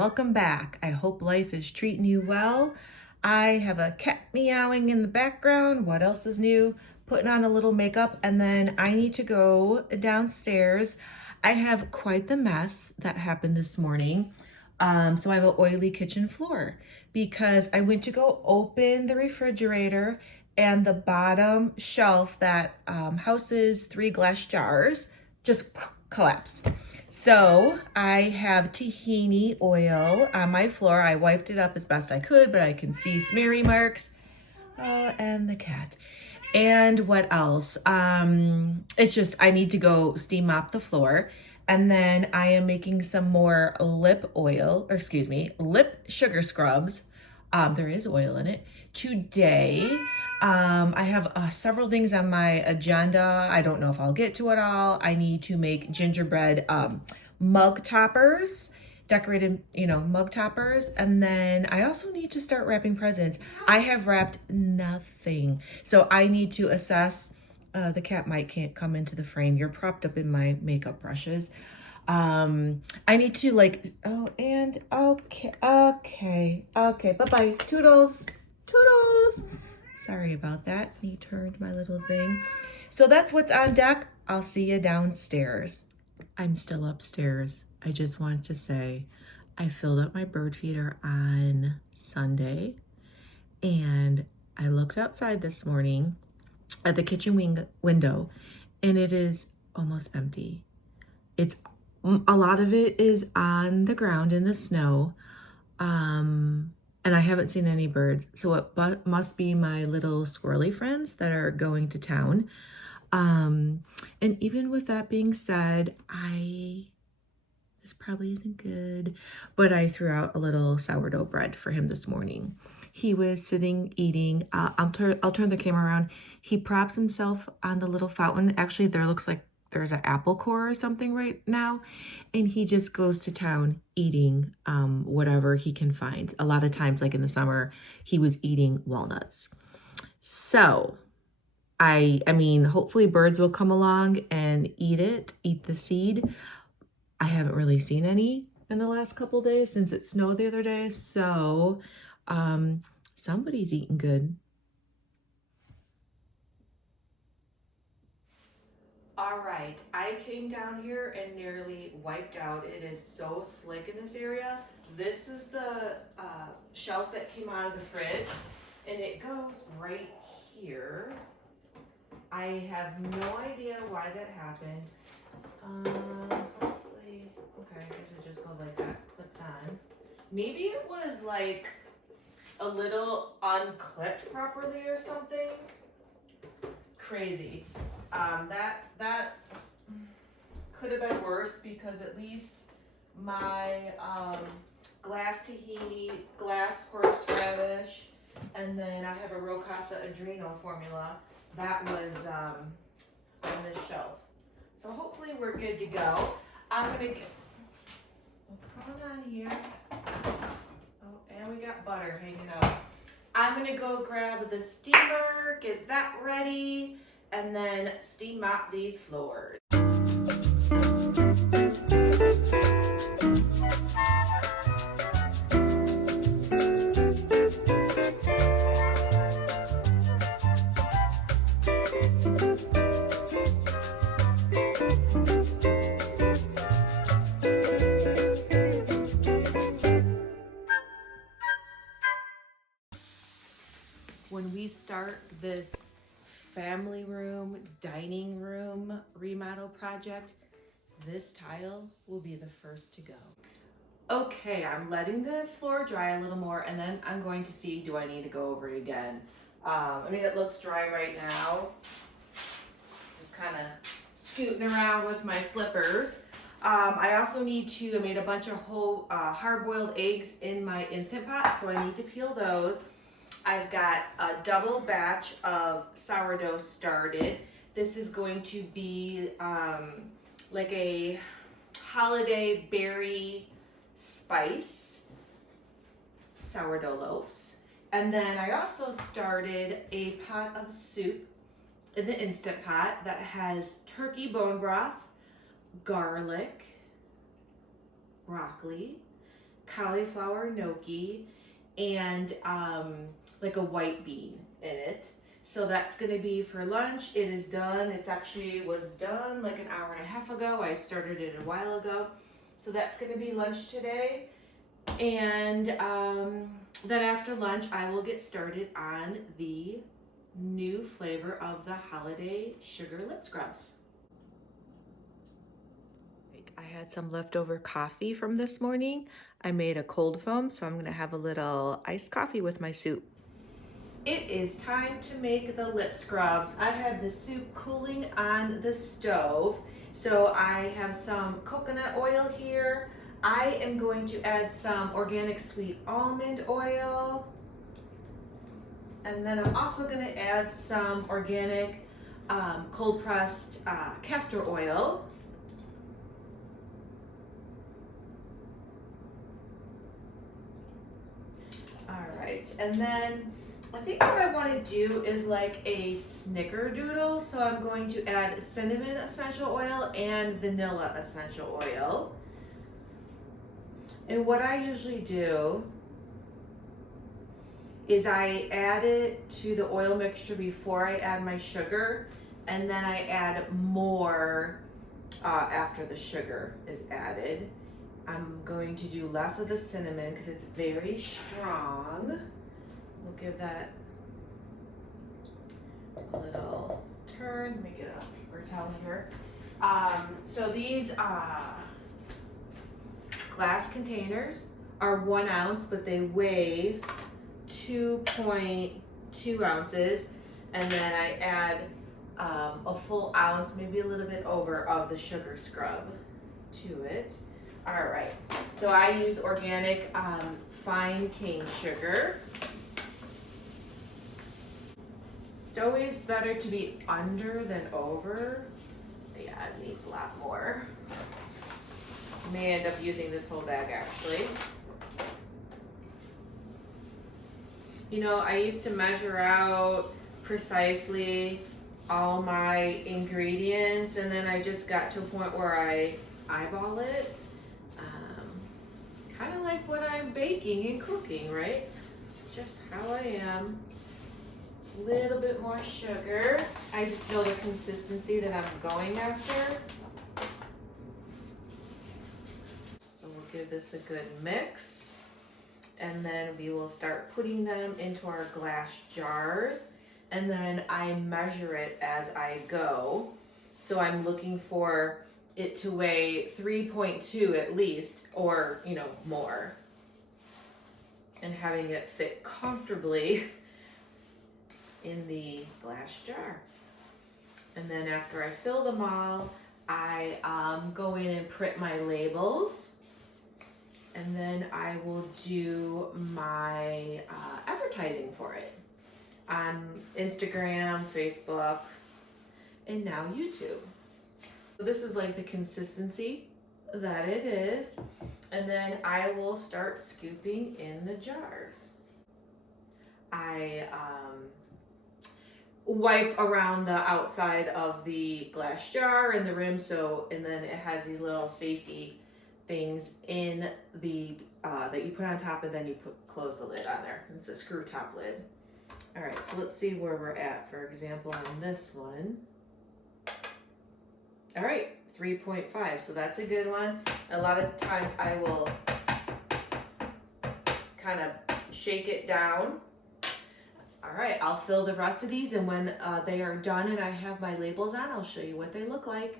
welcome back. I hope life is treating you well. I have a cat meowing in the background. What else is new? Putting on a little makeup, and then I need to go downstairs. I have quite the mess that happened this morning. So I have an oily kitchen floor because I went to go open the refrigerator, and the bottom shelf that houses 3 glass jars just collapsed. So I have tahini oil on my floor. I wiped it up as best I could, but I can see smeary marks. And the cat. And what else? It's just I need to go steam mop the floor. And then I am making some more lip sugar scrubs. There is oil in it. Today, I have several things on my agenda. I don't know if I'll get to it all. I need to make gingerbread mug toppers, decorated, mug toppers. And then I also need to start wrapping presents. I have wrapped nothing. So I need to assess. The cat might can't come into the frame. You're propped up in my makeup brushes. I need to okay. Bye-bye. Toodles. Sorry about that. He turned my little thing. So that's what's on deck. I'll see you downstairs. I'm still upstairs. I just wanted to say I filled up my bird feeder on Sunday, and I looked outside this morning at the kitchen window, and it is almost empty. A lot of it is on the ground in the snow, and I haven't seen any birds, so it must be my little squirrely friends that are going to town. And even with that being said, this probably isn't good, but I threw out a little sourdough bread for him this morning. He was sitting eating. I'll turn the camera around. He props himself on the little fountain. Actually, there looks like there's an apple core or something right now, and he just goes to town eating whatever he can find. A lot of times, like in the summer, he was eating walnuts. So I mean, hopefully birds will come along and eat the seed. I haven't really seen any in the last couple days since it snowed the other day. So somebody's eating good. All right, I came down here and nearly wiped out. It is so slick in this area. This is the shelf that came out of the fridge, and it goes right here. I have no idea why that happened. Hopefully, okay, I guess it just goes like that, clips on. Maybe it was like a little unclipped properly or something. Crazy. That could have been worse because at least my glass tahini, glass horseradish, and then I have a Rocasa Adreno formula that was on this shelf. So hopefully we're good to go. I'm gonna get, what's going on here? Oh, and we got butter hanging out. I'm gonna go grab the steamer, get that ready, and then steam mop these floors. When we start this family room, dining room remodel project, this tile will be the first to go. Okay, I'm letting the floor dry a little more, and then I'm going to see, do I need to go over it again? I mean, it looks dry right now. Just kind of scooting around with my slippers. I also I made a bunch of whole hard-boiled eggs in my Instant Pot, so I need to peel those. I've got a double batch of sourdough started. This is going to be like a holiday berry spice sourdough loaves. And then I also started a pot of soup in the Instant Pot that has turkey bone broth, garlic, broccoli, cauliflower gnocchi and like a white bean in it. So that's gonna be for lunch. It is done. It's actually was done like an hour and a half ago. I started it a while ago. So that's gonna be lunch today. And then after lunch, I will get started on the new flavor of the holiday sugar lip scrubs. I had some leftover coffee from this morning. I made a cold foam, so I'm gonna have a little iced coffee with my soup. It is time to make the lip scrubs. I have the soup cooling on the stove. So I have some coconut oil here. I am going to add some organic sweet almond oil. And then I'm also gonna add some organic cold pressed castor oil. All right, and then I think what I want to do is like a snickerdoodle. So I'm going to add cinnamon essential oil and vanilla essential oil. And what I usually do is I add it to the oil mixture before I add my sugar, and then I add more after the sugar is added. I'm going to do less of the cinnamon because it's very strong. We'll give that a little turn. Let me get a paper towel here. So these glass containers are 1 ounce, but they weigh 2.2 ounces. And then I add a full ounce, maybe a little bit over, of the sugar scrub to it. All right, so I use organic fine cane sugar. It's always better to be under than over. Yeah, it needs a lot more. I may end up using this whole bag actually. You know, I used to measure out precisely all my ingredients, and then I just got to a point where I eyeball it. Kind of like when I'm baking and cooking, right? Just how I am. A little bit more sugar. I just know the consistency that I'm going after. So we'll give this a good mix. And then we will start putting them into our glass jars. And then I measure it as I go. So I'm looking for it to weigh 3.2 at least, or more, and having it fit comfortably in the glass jar. And then after I fill them all, I go in and print my labels, and then I will do my advertising for it on Instagram, Facebook, and now YouTube. So this is like the consistency that it is. And then I will start scooping in the jars. I wipe around the outside of the glass jar and the rim, and then it has these little safety things in the that you put on top, and then you close the lid on there. It's a screw top lid. All right, so let's see where we're at. For example, on this one. All right, 3.5, so that's a good one. A lot of times I will kind of shake it down. All right, I'll fill the rest of these, and when they are done and I have my labels on, I'll show you what they look like.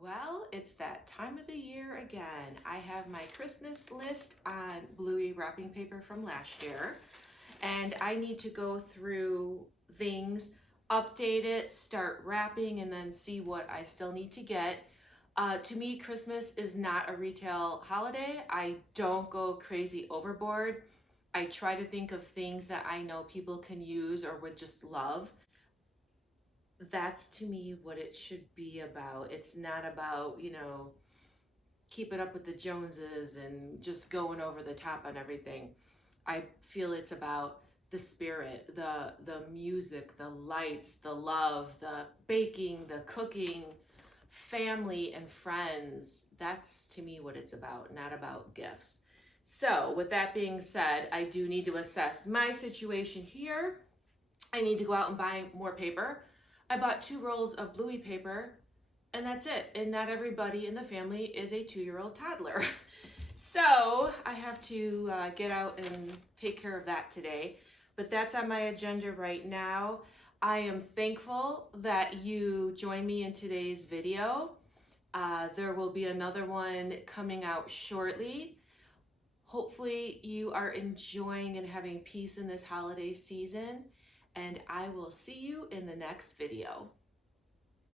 Well, it's that time of the year again. I have my Christmas list on Bluey wrapping paper from last year, and I need to go through things, update it, start wrapping, and then see what I still need to get. To me, Christmas is not a retail holiday. I don't go crazy overboard. I try to think of things that I know people can use or would just love. That's to me what it should be about. It's not about, keeping up with the Joneses and just going over the top on everything. I feel it's about the spirit, the music, the lights, the love, the baking, the cooking, family and friends. That's to me what it's about, not about gifts. So, with that being said, I do need to assess my situation here. I need to go out and buy more paper. I bought 2 rolls of bluey paper, and that's it. And not everybody in the family is a 2-year-old toddler. So I have to get out and take care of that today. But that's on my agenda right now. I am thankful that you joined me in today's video. There will be another one coming out shortly. Hopefully you are enjoying and having peace in this holiday season, and I will see you in the next video.